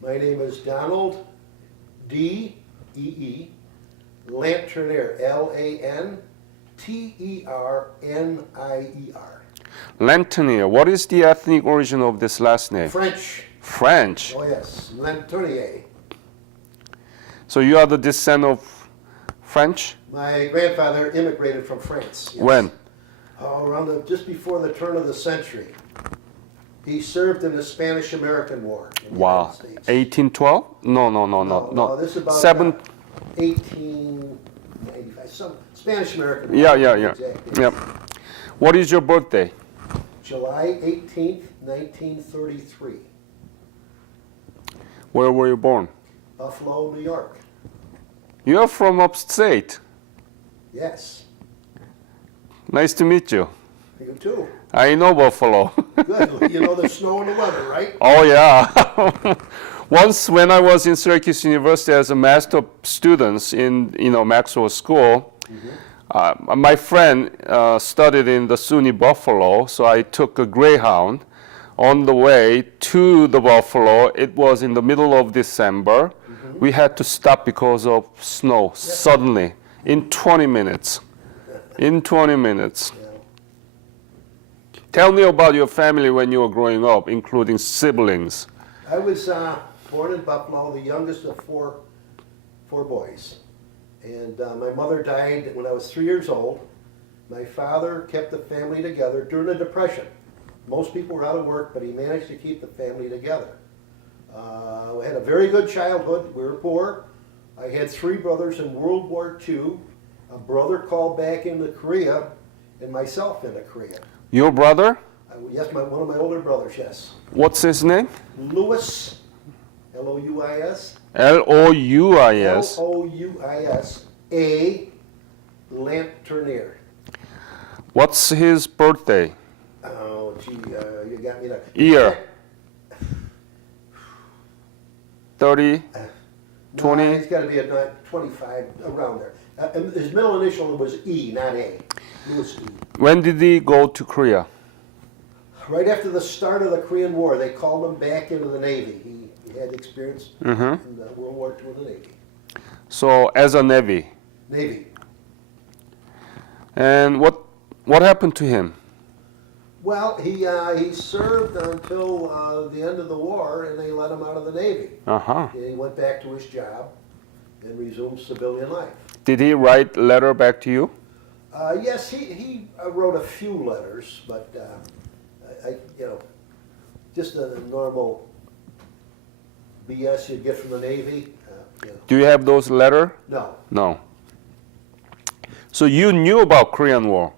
My name is Donald D.E.E. Lanternier, Lanternier. Lanternier. What is the ethnic origin of this last name? French. French. Oh yes, Lanternier. So you are the descendant of French? My grandfather immigrated from France. Yes. When? Just before the turn of the century. He served in the Spanish-American War in the Wow. United States. 1812? No. No, this is about 1895. Some Spanish-American War. Yeah. Exactly. Yep. What is your birthday? July 18th, 1933. Where were you born? Buffalo, New York. You are from upstate. Yes. Nice to meet you. You too. I know Buffalo. Good. You know the snow and the weather, right? Oh yeah. Once when I was in Syracuse University as a master of students in Maxwell School, my friend studied in the SUNY Buffalo, so I took a Greyhound. On the way to the Buffalo, it was in the middle of December. We had to stop because of snow suddenly in 20 minutes. In 20 minutes. Yeah. Tell me about your family when you were growing up, including siblings. I was born in Buffalo, the youngest of four boys. And my mother died when I was 3 years old. My father kept the family together during the Depression. Most people were out of work, but he managed to keep the family together. We had a very good childhood. We were poor. I had 3 brothers in World War II, a brother called back into Korea, and myself into Korea. Your brother? Yes, one of my older brothers, yes. What's his name? Louis, L-O-U-I-S. L-O-U-I-S. L-O-U-I-S, A. Lanternier. What's his birthday? Oh, gee, you got me there. Year? 30? No, 20? he's got to be at 25, around there. And his middle initial was E, not A. Louis E. When did he go to Korea? Right after the start of the Korean War, they called him back into the Navy. He had experience in World War II in the Navy. So as a Navy. Navy. And what happened to him? Well, he served until the end of the war, and they let him out of the Navy. Uh-huh. And he went back to his job and resumed civilian life. Did he write letter back to you? Yes, he wrote a few letters, but just the normal BS you'd get from the Navy. Do you have those letter? No. No. So you knew about Korean War?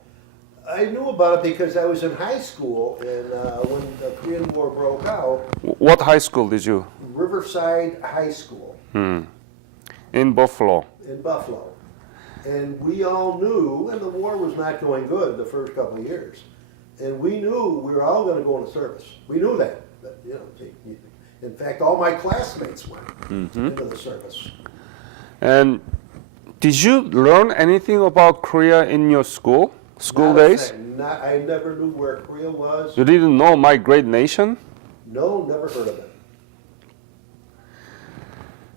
I knew about it because I was in high school, and when the Korean War broke out. What high school did you? Riverside High School. In Buffalo. In Buffalo. And we all knew, and the war was not going good the first couple of years, and we knew we were all going to go into service. We knew that. But, in fact, all my classmates went into the service. And did you learn anything about Korea in your school days? I never knew where Korea was. You didn't know my great nation? No, never heard of it.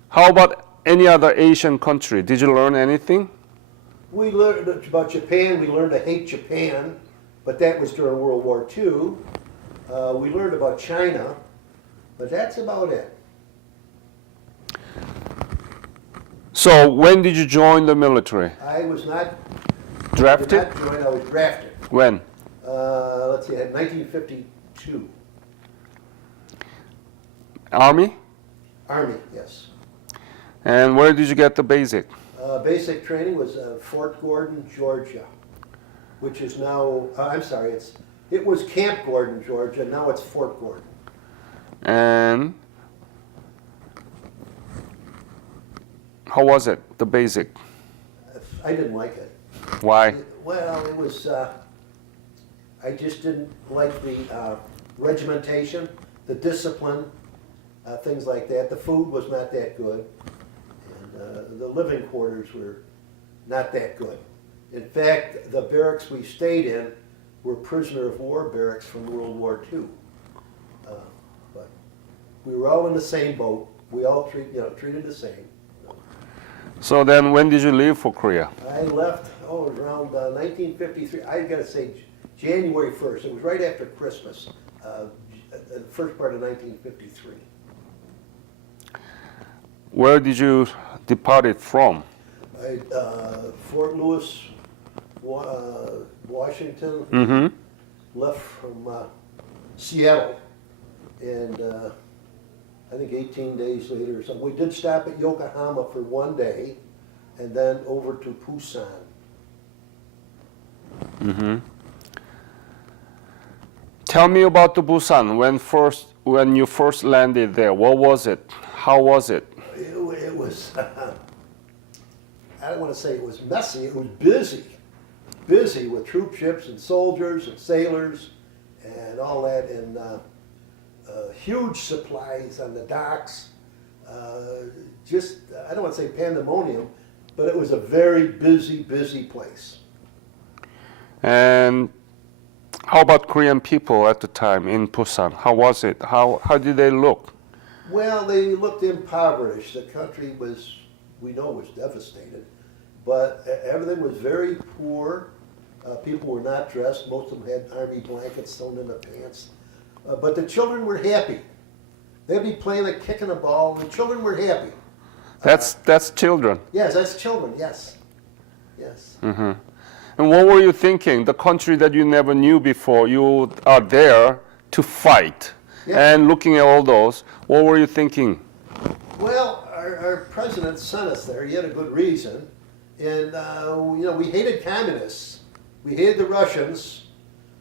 How about any other Asian country? Did you learn anything? We learned about Japan. We learned to hate Japan, but that was during World War II. We learned about China, but that's about it. So when did you join the military? I was not Drafted? I did not join. I was drafted. When? Let's see, 1952. Army? Army, yes. And where did you get the basic? Basic training was Fort Gordon, Georgia, which is now, it was Camp Gordon, Georgia, now it's Fort Gordon. And how was it, the basic? I didn't like it. Why? Well, it was, I just didn't like the regimentation, the discipline, things like that. The food was not that good. And the living quarters were not that good. In fact, the barracks we stayed in were prisoner of war barracks from World War II. But We were all in the same boat. We all treated the same. So then when did you leave for Korea? I left, around 1953. I got to say January 1st. It was right after Christmas, the first part of 1953. Where did you departed from? Fort Lewis, Washington. Mm-hmm. Left from Seattle, and I think 18 days later or something. We did stop at Yokohama for one day, and then over to Busan. Mm-hmm. Tell me about the Busan. When you first landed there, what was it? How was it? It was, I don't want to say it was messy, it was busy with troop ships and soldiers and sailors and all that, and huge supplies on the docks. Just, I don't want to say pandemonium, but it was a very busy place. And how about Korean people at the time in Busan? How was it? How did they look? Well, they looked impoverished. The country we know was devastated, but everything was very poor. People were not dressed. Most of them had army blankets thrown in the pants. But the children were happy. They'd be playing a kick and a ball, and the children were happy. That's children. Yes, that's children, yes. Mm-hmm. And what were you thinking? The country that you never knew before, you are there to fight. Yeah. And looking at all those, what were you thinking? Well, our president sent us there. He had a good reason. And, we hated communists. We hated the Russians.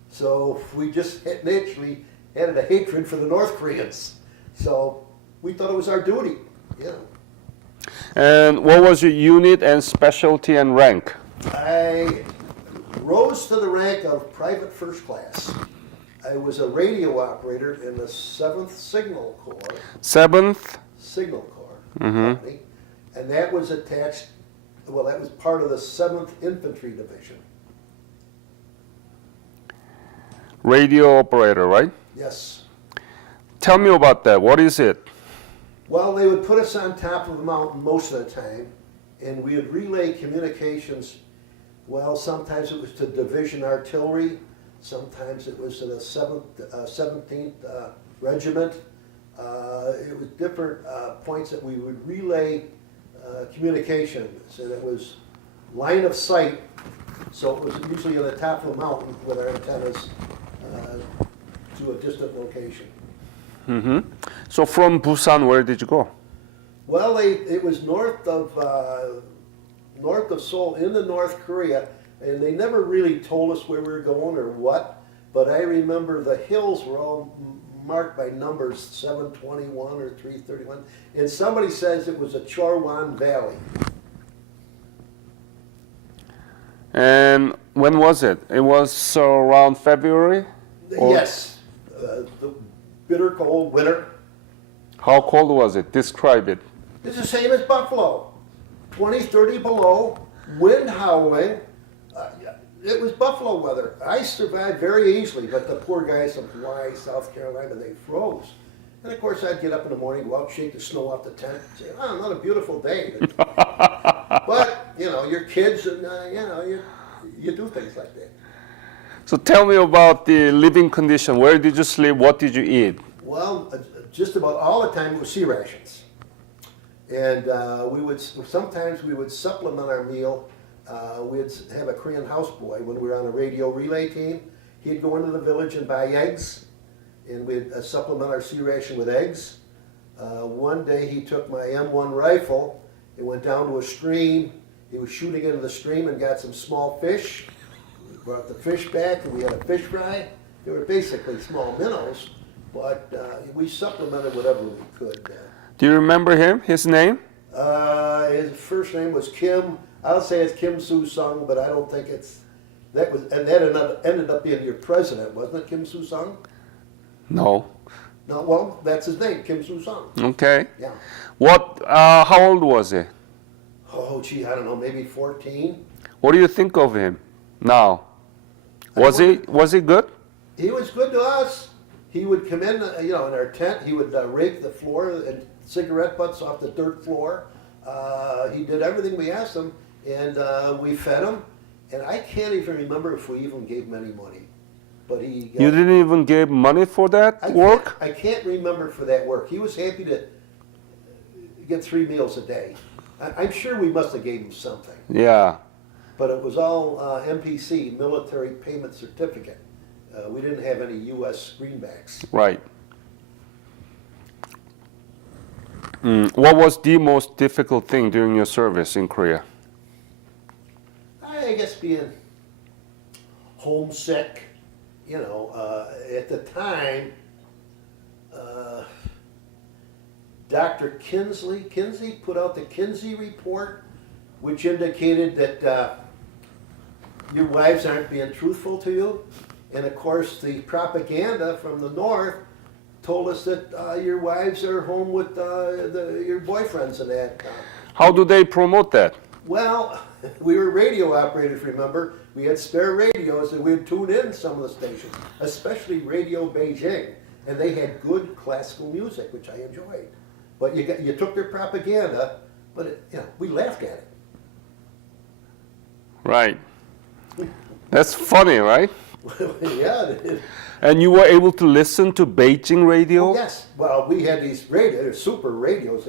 So we just naturally had a hatred for the North Koreans. So we thought it was our duty, And what was your unit and specialty and rank? I rose to the rank of private first class. I was a radio operator in the 7th Signal Corps. 7th? Signal Corps Mm-hmm. company. And that was attached, that was part of the 7th Infantry Division. Radio operator, right? Yes. Tell me about that. What is it? Well, they would put us on top of a mountain most of the time, and we would relay communications. Well, sometimes it was to division artillery, sometimes it was to the 17th Regiment. It was different points that we would relay communications, and it was line of sight, so it was usually on the top of a mountain with our antennas to a distant location. Mm-hmm. So from Busan, where did you go? Well, it was north of Seoul into North Korea, and they never really told us where we were going or what, but I remember the hills were all marked by numbers 721 or 331, and somebody says it was a Chorwan Valley. And when was it? It was around February? Or- Yes, the bitter cold winter. How cold was it? Describe it. It's the same as Buffalo, 20, 30 below, wind howling. It was Buffalo weather. I survived very easily, but the poor guys from Hawaii, South Carolina, they froze. And of course, I'd get up in the morning, go out, shake the snow off the tent, and say, "Oh, another beautiful day." But you're kids, and you do things like that. So tell me about the living condition. Where did you sleep? What did you eat? Well, just about all the time it was sea rations, and sometimes we would supplement our meal. We'd have a Korean houseboy when we were on a radio relay team. He'd go into the village and buy eggs, and we'd supplement our sea ration with eggs. One day he took my M1 rifle and went down to a stream. He was shooting into the stream and got some small fish. We brought the fish back and we had a fish fry. They were basically small minnows, but we supplemented whatever we could. Do you remember him, his name? His first name was Kim. I'll say it's Kim Soo-sung, but I don't think that ended up being your president, wasn't it, Kim Soo-sung? No. No, well, that's his name, Kim Soo-sung. Okay. Yeah. How old was he? Oh, gee, I don't know, maybe 14. What do you think of him now? Was he good? He was good to us. he would come in, in our tent. He would rake the floor and cigarette butts off the dirt floor. He did everything we asked him, and we fed him. And I can't even remember if we even gave him any money. But he. You didn't even give money for that work? I can't remember for that work. He was happy to get 3 meals a day. I'm sure we must have gave him something. Yeah. But it was all MPC, Military Payment Certificate. We didn't have any U.S. greenbacks. Right. What was the most difficult thing during your service in Korea? I guess being homesick, at the time, Dr. Kinsey put out the Kinsey report, which indicated that your wives aren't being truthful to you. And of course, the propaganda from the North told us that your wives are home with your boyfriends and that. How do they promote that? Well, we were radio operators, remember? We had spare radios and we'd tune in some of the stations, especially Radio Beijing. And they had good classical music, which I enjoyed. But you took their propaganda, but we laughed at it. Right. That's funny, right? Yeah. It is. And you were able to listen to Beijing radio? Oh, yes. Well, we had these radios, they're super radios.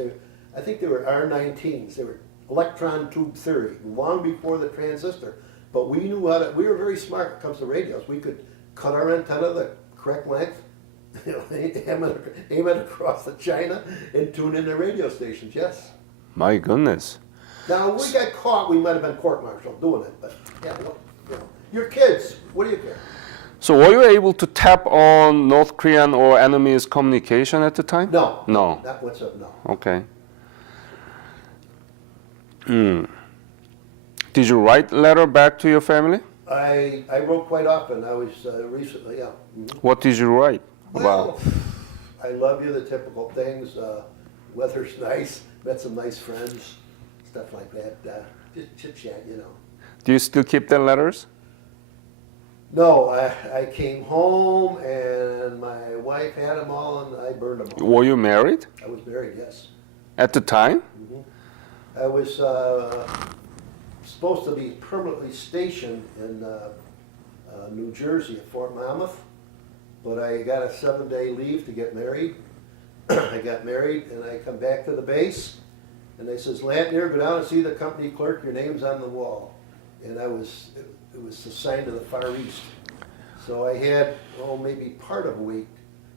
I think they were R19s. They were electron tube theory, long before the transistor. But we knew we were very smart when it comes to radios. We could cut our antenna the correct length, aim it across the China, and tune in the radio stations, yes. My goodness. Now, we got caught, we might have been court-martialed doing it, but your kids, what do you care? So were you able to tap on North Korean or enemy's communication at the time? No. No. Not what's up, no. Okay. Did you write letter back to your family? I wrote quite often. I was recently, yeah. Mm-hmm. What did you write Well, about? I love you, the typical things. Weather's nice, met some nice friends, stuff like that. Just chit-chat, Do you still keep the letters? No, I came home and my wife had them all and I burned them all. Were you married I was married, yes. at the time? Mm-hmm. I was supposed to be permanently stationed in New Jersey at Fort Monmouth, but I got a 7-day leave to get married. I got married and I come back to the base and they says, Lanternier, go down and see the company clerk, your name's on the wall. And it was assigned to the Far East. So I had, maybe part of a week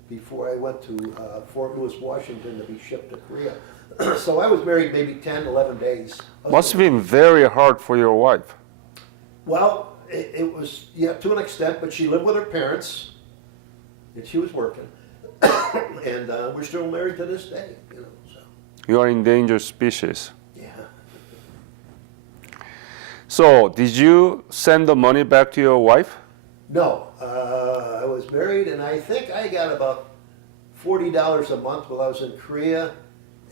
before I went to Fort Lewis, Washington to be shipped to Korea. So I was married maybe 10, 11 days. Must have been very hard for your wife. Well, it was, yeah, to an extent, but she lived with her parents and she was working. And we're still married to this day, so. You are endangered species. Yeah. So, did you send the money back to your wife? No, I was married and I think I got about $40 a month while I was in Korea,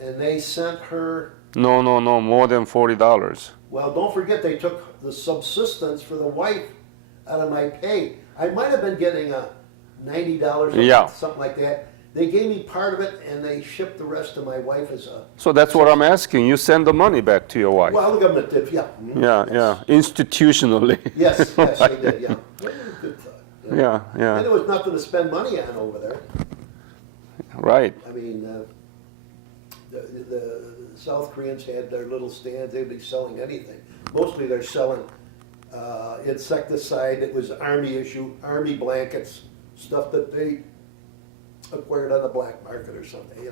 and they sent her. No, more than $40. Well, don't forget they took the subsistence for the wife out of my pay. I might have been getting $90 a month, something like that. They gave me part of it and they shipped the rest to my wife as a. So that's what I'm asking. You send the money back to your wife? Well, the government did, yeah. Mm-hmm. Yeah. Institutionally. Yes, they did, yeah. Good thought. Yeah. And there was nothing to spend money on over there. Right. I mean, the South Koreans had their little stands. They'd be selling anything. Mostly they're selling insecticide. It was Army issue, Army blankets, stuff that they acquired on the black market or something.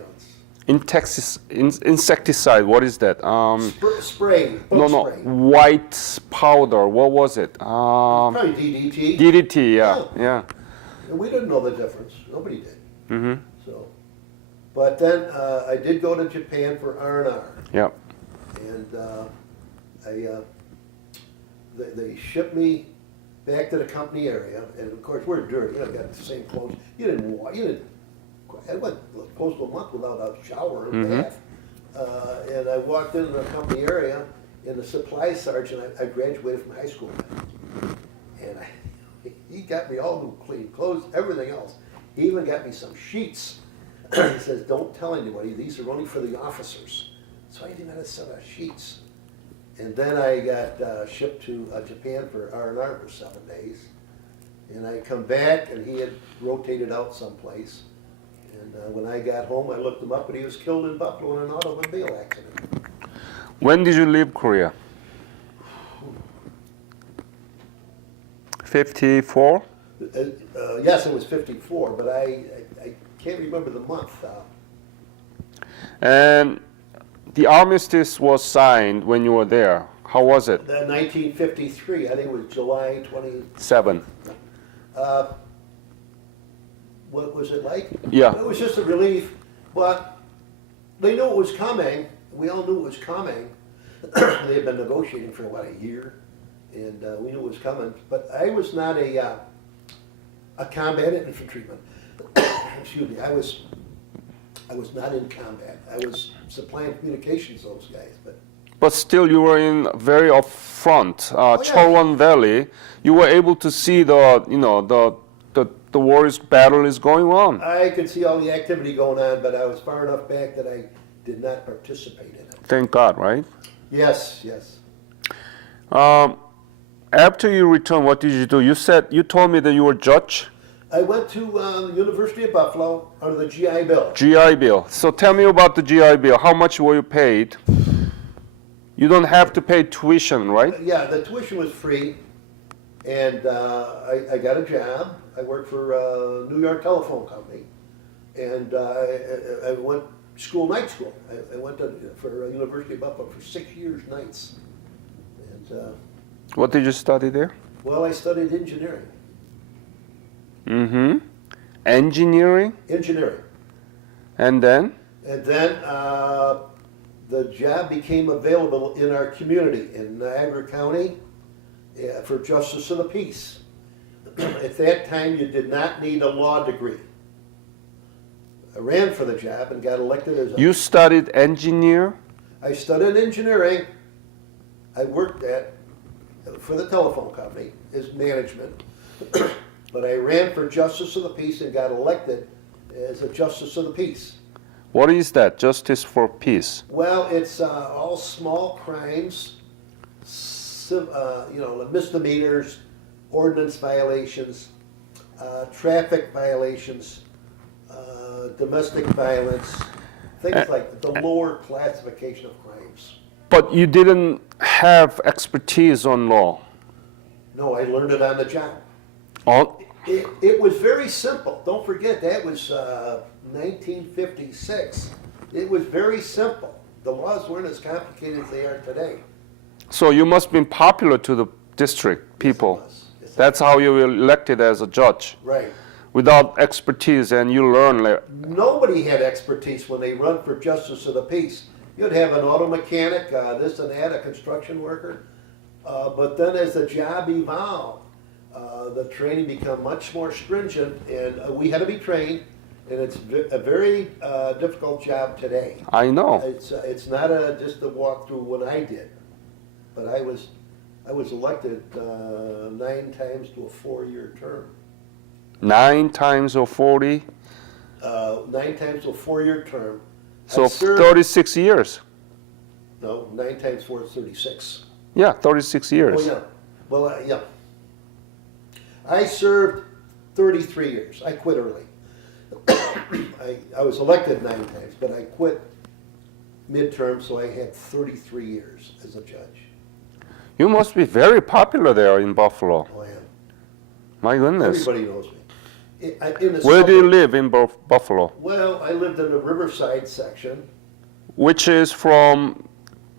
Insecticide, what is that? Spray. Spray. White powder. What was it? Probably DDT. DDT, yeah. And we didn't know the difference. Nobody did. Mm-hmm. So, but then I did go to Japan for R&R. Yeah. And they shipped me back to the company area, and of course we're dirty. Got the same clothes. I went close to a month without a shower or bath. And I walked into the company area, and the supply sergeant, I graduated from high school, and he got me all new clean clothes, everything else. He even got me some sheets. He says, don't tell anybody, these are only for the officers. So I even got a set of sheets. And then I got shipped to Japan for R&R for 7 days. And I come back, and he had rotated out someplace. And when I got home, I looked him up, and he was killed in Buffalo in an automobile accident. When did you leave Korea? 54? Yes, it was 54, but I can't remember the month. And the armistice was signed when you were there. How was it? 1953, I think it was July 20. 7. What was it like? Yeah. It was just a relief, but they knew it was coming. We all knew it was coming. They had been negotiating for about a year, and we knew it was coming. But I was not a combat infantryman. Excuse me. I was not in combat. I was supplying communications to those guys, But still, you were in very upfront, yeah. Cholwon Valley. You were able to see the war's battle is going on. I could see all the activity going on, but I was far enough back that I did not participate in it. Thank God, right? Yes, yes. After you returned, what did you do? You told me that you were judge. I went to the University of Buffalo under the GI Bill. GI Bill. So tell me about the GI Bill. How much were you paid? You don't have to pay tuition, right? Yeah, the tuition was free, and I got a job. I worked for a New York telephone company, and I went night school. I went for University of Buffalo for 6 years nights. And What did you study there? well, I studied engineering. Mm-hmm. Engineering? Engineering. And then? And then the job became available in our community in Niagara County for Justice of the Peace. At that time, you did not need a law degree. I ran for the job and got elected as a... You studied engineer? I studied engineering. I worked for the telephone company as management. But I ran for Justice of the Peace and got elected as a Justice of the Peace. What is that? Justice for Peace? Well, it's all small crimes, misdemeanors, ordinance violations, traffic violations, domestic violence, things like the lower classification of crimes. But you didn't have expertise on law. No, I learned it on the job. Oh, It was very simple. Don't forget, that was 1956. It was very simple. The laws weren't as complicated as they are today. so you must have been popular to the district people. Yes, it was. Yes, That's how you were elected as a judge. right. Without expertise, and you learn. Nobody had expertise when they run for Justice of the Peace. You'd have an auto mechanic, this and that, a construction worker. But then as the job evolved, the training became much more stringent, and we had to be trained, and it's a very difficult job today. I know. It's not just a walkthrough when I did, but I was elected 9 times to a 4-year term. 9 times or 40? 9 times to a 4-year term. So I served- 36 years. No, 9 times 4 is 36. Yeah, 36 years. Oh, yeah. Well, yeah. I served 33 years. I quit early. I was elected 9 times, but I quit midterm, so I had 33 years as a judge. You must be very popular there in Buffalo. Oh, I am. My goodness. Everybody knows me. In the Where do you suburb- live in Buffalo? Well, I lived in the Riverside section. Which is from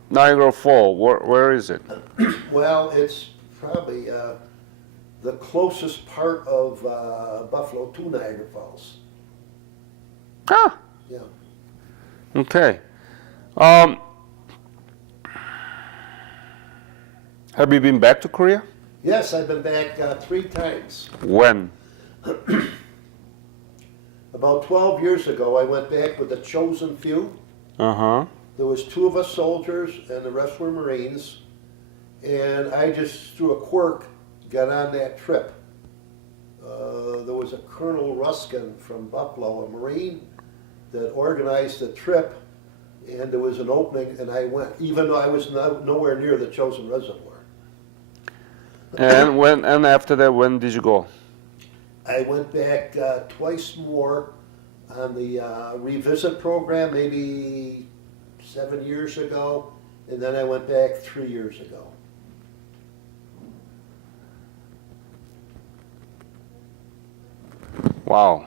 Niagara Falls. Where is it? Well, it's probably the closest part of Buffalo to Niagara Falls. Ah, Yeah. okay. Have you been back to Korea? Yes, I've been back 3 times. When? About 12 years ago, I went back with the chosen few. Uh-huh. There was 2 of us soldiers, and the rest were Marines. And I just, through a quirk, got on that trip. there was a Colonel Ruskin from Buffalo, a Marine, that organized the trip, and there was an opening, and I went, even though I was nowhere near the chosen reservoir. And after that, when did you go? I went back twice more on the revisit program, maybe 7 years ago, and then I went back 3 years ago. Wow.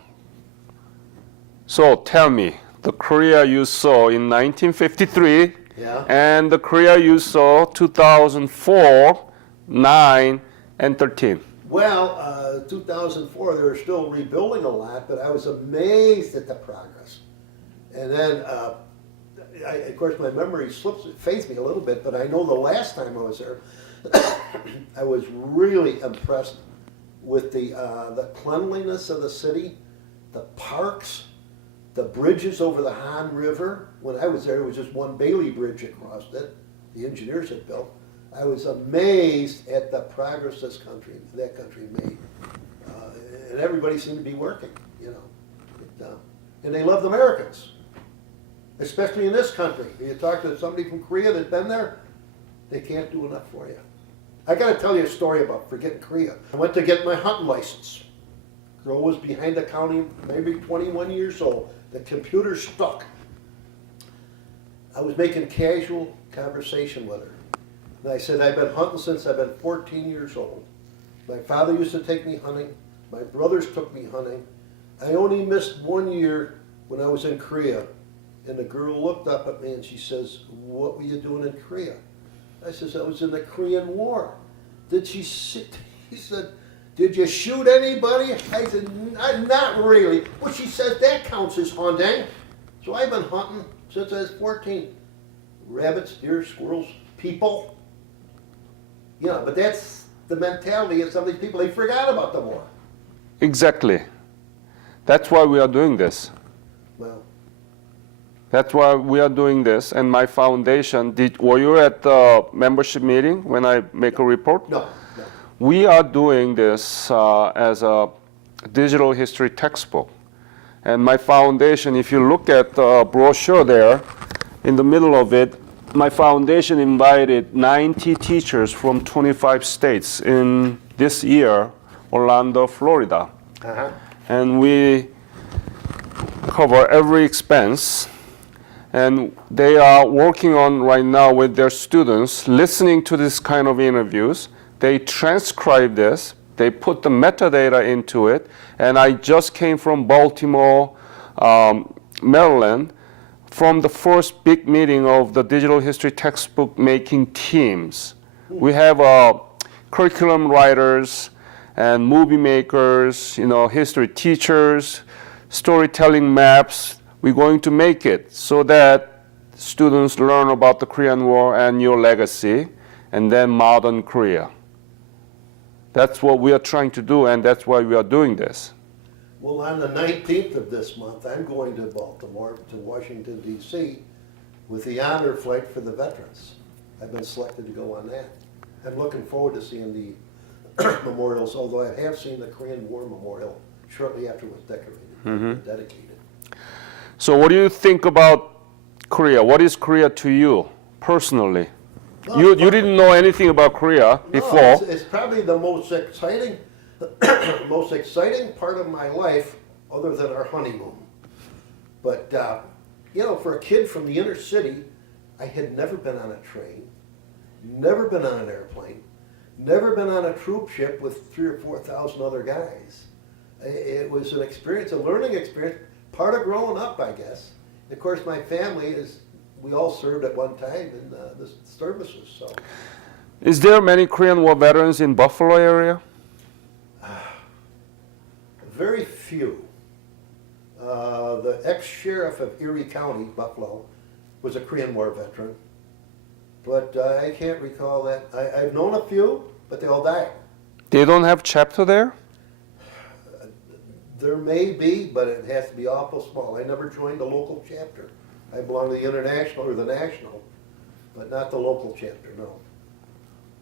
So tell me, the Korea you saw in 1953 Yeah. and the Korea you saw 2004, 9, and 13. Well, 2004, they were still rebuilding a lot, but I was amazed at the progress. And then, of course, my memory fades me a little bit, but I know the last time I was there, I was really impressed with the cleanliness of the city, the parks, the bridges over the Han River. When I was there, it was just one Bailey Bridge across it, the engineers had built. I was amazed at the progress that country made. And everybody seemed to be working, you know. And they loved Americans, especially in this country. You talk to somebody from Korea that's been there, they can't do enough for you. I got to tell you a story about forgetting Korea. I went to get my hunting license. Girl was behind the counter, maybe 21 years old. The computer stuck. I was making casual conversation with her. And I said, I've been hunting since I've been 14 years old. My father used to take me hunting. My brothers took me hunting. I only missed 1 year when I was in Korea. And the girl looked up at me and she says, what were you doing in Korea? I says, I was in the Korean War. Did she sit? He said, did you shoot anybody? I said, not really. Well, she says, that counts as hunting. So I've been hunting since I was 14. Rabbits, deer, squirrels, people. You know, but that's the mentality of some of these people. They forgot about the war. Exactly. That's why we are doing this. Well, That's why we are doing this. And my foundation, were you at the membership meeting when I make a report? no. We are doing this as a digital history textbook. And my foundation, if you look at the brochure there, in the middle of it, my foundation invited 90 teachers from 25 states in this year, Orlando, Florida. Uh-huh. And we cover every expense. And they are working on right now with their students, listening to this kind of interviews. They transcribe this, they put the metadata into it, and I just came from Baltimore, Maryland, from the first big meeting of the digital history textbook making teams. We have curriculum writers and movie makers, you know, history teachers, storytelling maps. We're going to make it so that students learn about the Korean War and your legacy, and then modern Korea. That's what we are trying to do, and that's why we are doing this. Well, on the 19th of this month, I'm going to Baltimore, to Washington, D.C., with the honor flight for the veterans. I've been selected to go on that. I'm looking forward to seeing the memorials, although I have seen the Korean War Memorial shortly after it was dedicated. So what do you think about Korea? What is Korea to you, personally? Well, You didn't know anything about Korea before. No, it's probably the most exciting part of my life, other than our honeymoon. But you know, for a kid from the inner city, I had never been on a train, never been on an airplane, never been on a troop ship with 3,000 or 4,000 other guys. It was an experience, a learning experience, part of growing up, I guess. Of course, my family we all served at one time in the services. So, Is there many Korean War veterans in Buffalo area? very few. The ex-sheriff of Erie County, Buffalo, was a Korean War veteran. But I can't recall that. I've known a few, but they all died. They don't have chapter there? There may be, but it has to be awful small. I never joined the local chapter. I belong to the international or the national, but not the local chapter, no.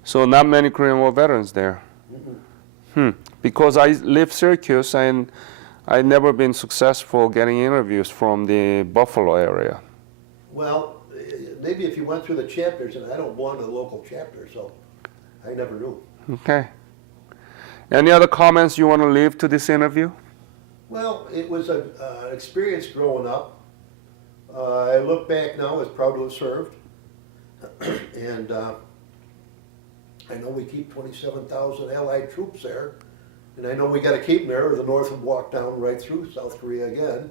So not many Korean War veterans there. Because I live Syracuse and I never been successful getting interviews from the Buffalo area. Well, maybe if you went through the chapters, and I don't belong to the local chapter, so I never knew. Okay. Any other comments you want to leave to this interview? Well, it was an experience growing up. I look back now as proud to have served. And I know we keep 27,000 Allied troops there. And I know we got to keep them there or the North would walk down right through South Korea again.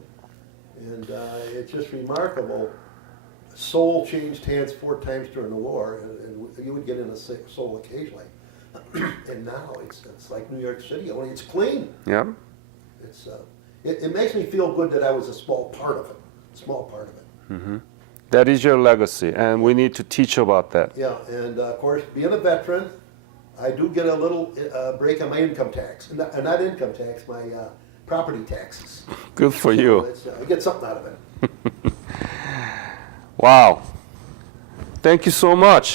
And it's just remarkable. Seoul changed hands 4 times during the war, and you would get in a Seoul occasionally. And now it's like New York City, only it's clean. Yeah. It's it makes me feel good that I was a small part of it. Small part of it. That is your legacy, and we need to teach about that. Yeah, and of course, being a veteran, I do get a little break on my income tax, not income tax, my property taxes. Good for you. I get something out of it. Wow. Thank you so much.